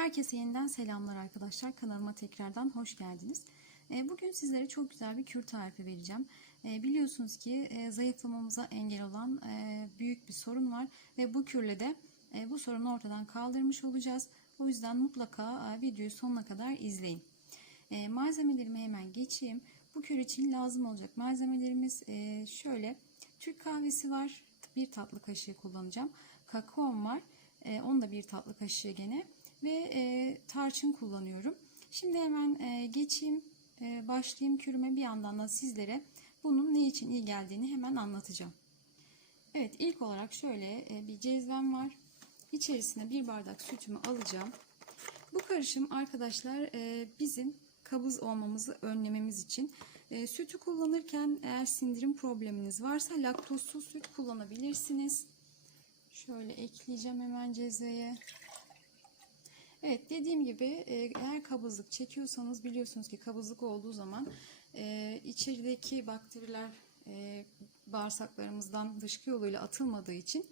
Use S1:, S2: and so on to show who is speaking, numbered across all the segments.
S1: Herkese yeniden selamlar arkadaşlar. Kanalıma tekrardan hoş geldiniz. E, Bugün sizlere çok güzel bir kür tarifi vereceğim. E, Biliyorsunuz ki e, zayıflamamıza engel olan büyük bir sorun var ve bu kürle de bu sorunu ortadan kaldırmış olacağız. O yüzden mutlaka videoyu sonuna kadar izleyin. Malzemelerime hemen geçeyim. Bu kür için lazım olacak malzemelerimiz şöyle. Türk kahvesi var. Bir tatlı kaşığı kullanacağım. Kakaom var. Onu da bir tatlı kaşığı gene ve e, tarçın kullanıyorum. Şimdi hemen e, geçeyim, e, başlayayım kürüme bir yandan da sizlere bunun ne için iyi geldiğini hemen anlatacağım. Evet ilk olarak şöyle e, bir cezvem var. İçerisine bir bardak sütümü alacağım. Bu karışım arkadaşlar e, bizim kabız olmamızı önlememiz için e, sütü kullanırken eğer sindirim probleminiz varsa laktozsuz süt kullanabilirsiniz. Şöyle ekleyeceğim hemen cezveye. Evet dediğim gibi e, eğer kabızlık çekiyorsanız biliyorsunuz ki kabızlık olduğu zaman e, içerideki bakteriler e, bağırsaklarımızdan dışkı yoluyla atılmadığı için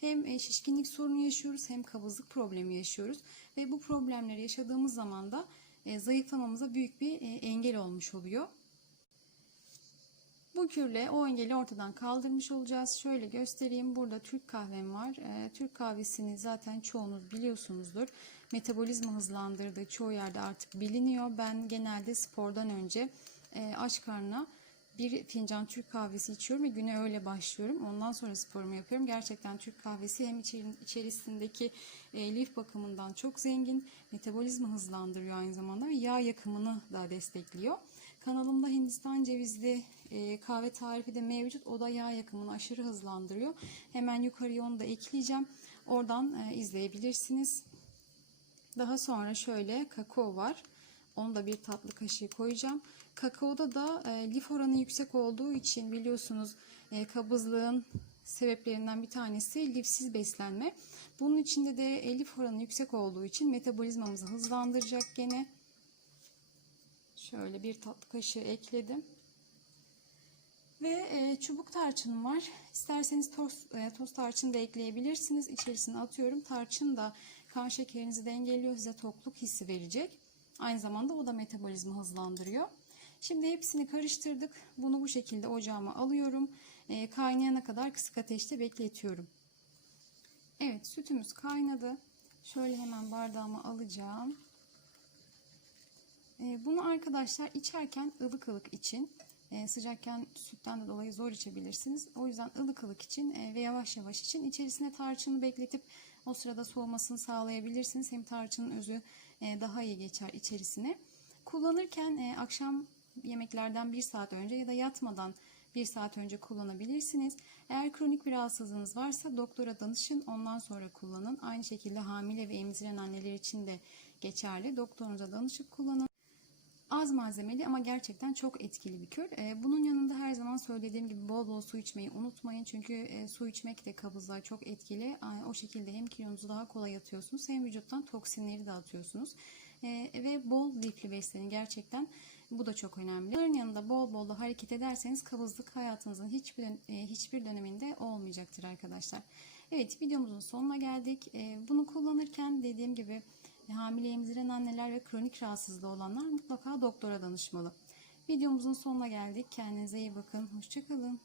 S1: hem e, şişkinlik sorunu yaşıyoruz hem kabızlık problemi yaşıyoruz ve bu problemleri yaşadığımız zaman da e, zayıflamamıza büyük bir engel olmuş oluyor. Bu kürle o engeli ortadan kaldırmış olacağız. Şöyle göstereyim. Burada Türk kahvem var. E, Türk kahvesini zaten çoğunuz biliyorsunuzdur. Metabolizma hızlandırdığı çoğu yerde artık biliniyor. Ben genelde spordan önce e, aç karnına bir fincan Türk kahvesi içiyorum ve güne öyle başlıyorum. Ondan sonra sporumu yapıyorum. Gerçekten Türk kahvesi hem içerisindeki e, lif bakımından çok zengin, metabolizma hızlandırıyor aynı zamanda ve yağ yakımını da destekliyor. Kanalımda Hindistan cevizli e, kahve tarifi de mevcut. O da yağ yakımını aşırı hızlandırıyor. Hemen yukarıya onu da ekleyeceğim. Oradan e, izleyebilirsiniz. Daha sonra şöyle kakao var. Onu da bir tatlı kaşığı koyacağım. Kakaoda da e, lif oranı yüksek olduğu için biliyorsunuz e, kabızlığın sebeplerinden bir tanesi lifsiz beslenme. Bunun içinde de e, lif oranı yüksek olduğu için metabolizmamızı hızlandıracak gene. Şöyle bir tatlı kaşığı ekledim. Ve e, çubuk tarçınım var. İsterseniz toz, e, toz tarçın da ekleyebilirsiniz. İçerisine atıyorum. Tarçın da kan şekerinizi dengeliyor. Size tokluk hissi verecek. Aynı zamanda o da metabolizma hızlandırıyor. Şimdi hepsini karıştırdık. Bunu bu şekilde ocağıma alıyorum. E, kaynayana kadar kısık ateşte bekletiyorum. Evet sütümüz kaynadı. Şöyle hemen bardağıma alacağım. E, bunu arkadaşlar içerken ılık ılık için e, sıcakken sütten de dolayı zor içebilirsiniz. O yüzden ılık ılık için e, ve yavaş yavaş için içerisine tarçını bekletip o sırada soğumasını sağlayabilirsiniz. Hem tarçının özü e, daha iyi geçer içerisine. Kullanırken akşam yemeklerden bir saat önce ya da yatmadan bir saat önce kullanabilirsiniz. Eğer kronik bir rahatsızlığınız varsa doktora danışın ondan sonra kullanın. Aynı şekilde hamile ve emziren anneler için de geçerli. Doktorunuza danışıp kullanın. Az malzemeli ama gerçekten çok etkili bir kür. Ee, bunun yanında her zaman söylediğim gibi bol bol su içmeyi unutmayın. Çünkü e, su içmek de kabızlığa çok etkili. O şekilde hem kilonuzu daha kolay atıyorsunuz hem vücuttan toksinleri de atıyorsunuz. Ee, ve bol lifli beslenin gerçekten. Bu da çok önemli. Bunların yanında bol bol da hareket ederseniz kabızlık hayatınızın hiçbir, e, hiçbir döneminde olmayacaktır arkadaşlar. Evet videomuzun sonuna geldik. Ee, bunu kullanırken dediğim gibi hamile emziren anneler ve kronik rahatsızlığı olanlar mutlaka doktora danışmalı. Videomuzun sonuna geldik. Kendinize iyi bakın. Hoşçakalın.